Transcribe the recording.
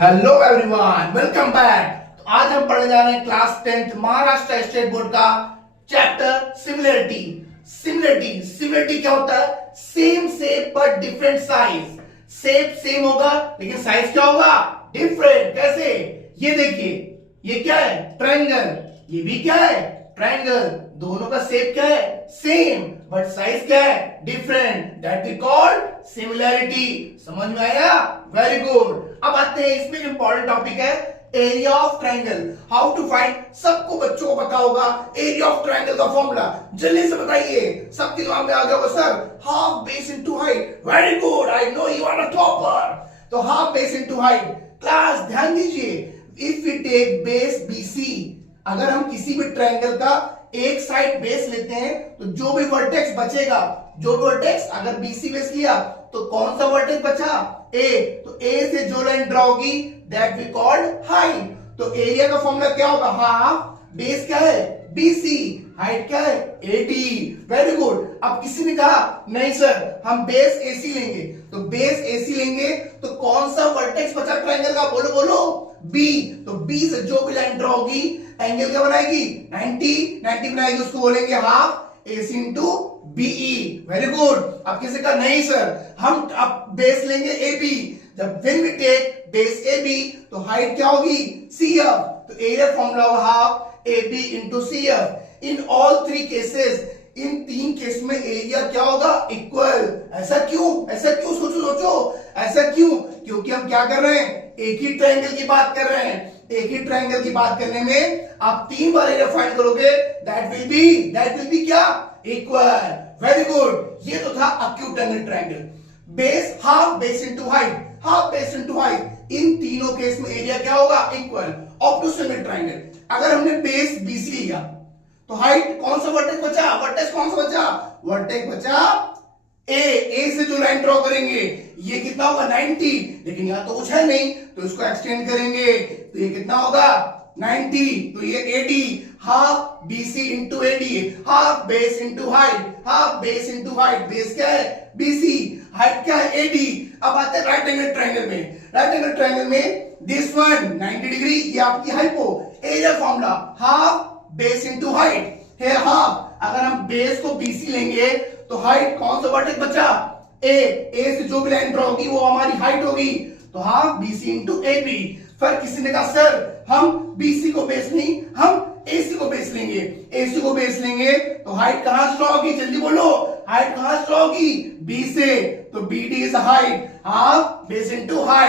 Hello everyone, welcome back. तो आज हम पढ़ने जा रहे हैं class 10th Maharashtra state board का चैप्टर सिमिलरिटी। सिमिलरिटी क्या होता है? Same shape but different size. Shape same होगा लेकिन साइज क्या होगा? डिफरेंट। कैसे? ये देखिए, ये क्या है? ट्रायंगल। ये भी क्या है? ट्रायंगल। दोनों का शेप क्या है? सेम बट साइज क्या है? Different. That we call similarity. समझ में आया? Very good. अब आते हैं, इसमें इंपॉर्टेंट टॉपिक है area of triangle. How to find. सबको बच्चों को पता होगा एरिया ऑफ ट्रायंगल का फॉर्मूला। जल्दी से बताइए, सबके दिमाग में आ गया होगा sir. Half base into height. Very good, I know you are a topper. तो half base into height. Class ध्यान दीजिए, if we take base BC, अगर हम किसी भी ट्रायंगल का एक साइड बेस लेते हैं तो जो भी वर्टेक्स बचेगा, जो वर्टेक्स अगर बीसी बेस लिया तो कौन सा वर्टेक्स बचा? ए। तो ए से जो लाइन ड्रॉ होगी दैट वी कॉल्ड हाइट। तो एरिया का फॉर्मूला क्या होगा? हाफ बेस क्या है? बीसी, हाइट क्या है? एडी। Very good. अब किसी ने कहा नहीं सर हम बेस एसी लेंगे, तो बेस एसी लेंगे तो कौन सा वर्टेक्स बचा ट्रायंगल का? बोलो बोलो। बी। तो बी से जो भी लाइन ड्रॉ होगी एंगल क्या बनाएगी? 90 बनाएगी, उसको बोलेंगे half AC into BE. Very good. अब किसी का नहीं सर हम अब बेस लेंगे एबी, जब when we take base AB तो हाइट क्या होगी? सीएफ। तो एरिया फॉर्मूला होगा half AB into CF. In all three cases, इन तीन केस में एरिया क्या होगा? इक्वल। ऐसा क्यों? सोचो ऐसा क्यों? क्योंकि हम क्या कर रहे हैं? एक ही ट्रायंगल की बात कर रहे हैं। एक ही ट्रायंगल की बात करने में आप 3 बार एरिया फाइंड करोगे, दैट विल बी क्या? इक्वल। Very good. ये तो था acute angle triangle. Base half base into height, half base into height. इन तीनों केस में एरिया क्या होगा? इक्वल। ऑब्टूस एंगल ट्रायंगल, अगर हमने बेस बीसी लिया तो हाइट कौन सा वर्टेक्स बचा? वर्टेक्स बचा ए से जो लाइन ड्रॉ करेंगे ये कितना होगा? 90। लेकिन यहां तो कुछ है नहीं तो इसको एक्सटेंड करेंगे तो ये कितना होगा? 90। तो ये AD. Half BC into AD, half base into height. Base क्या है? बीसी, हाइट क्या है? एडी। अब आते हैं राइट एंगल ट्रायंगल में दिस वन 90 डिग्री, ये आपकी hypo. Area formula half base into height है। हाफ, अगर हम बेस को बीसी लेंगे तो हाइट कौन सा वर्टेक्स बचा? ए से जो भी लाइन ड्रॉ होगी वो हमारी हाइट होगी, तो हाफ बीसी इंटू एबी। फिर किसी ने कहा सर हम बीसी को बेस नहीं, हम एसी को बेस लेंगे तो हाइट कहां से ड्रॉ होगी? जल्दी बोलो, हाइट कहां से ड्रॉ होगी? बी से। तो BD is height, half base into height.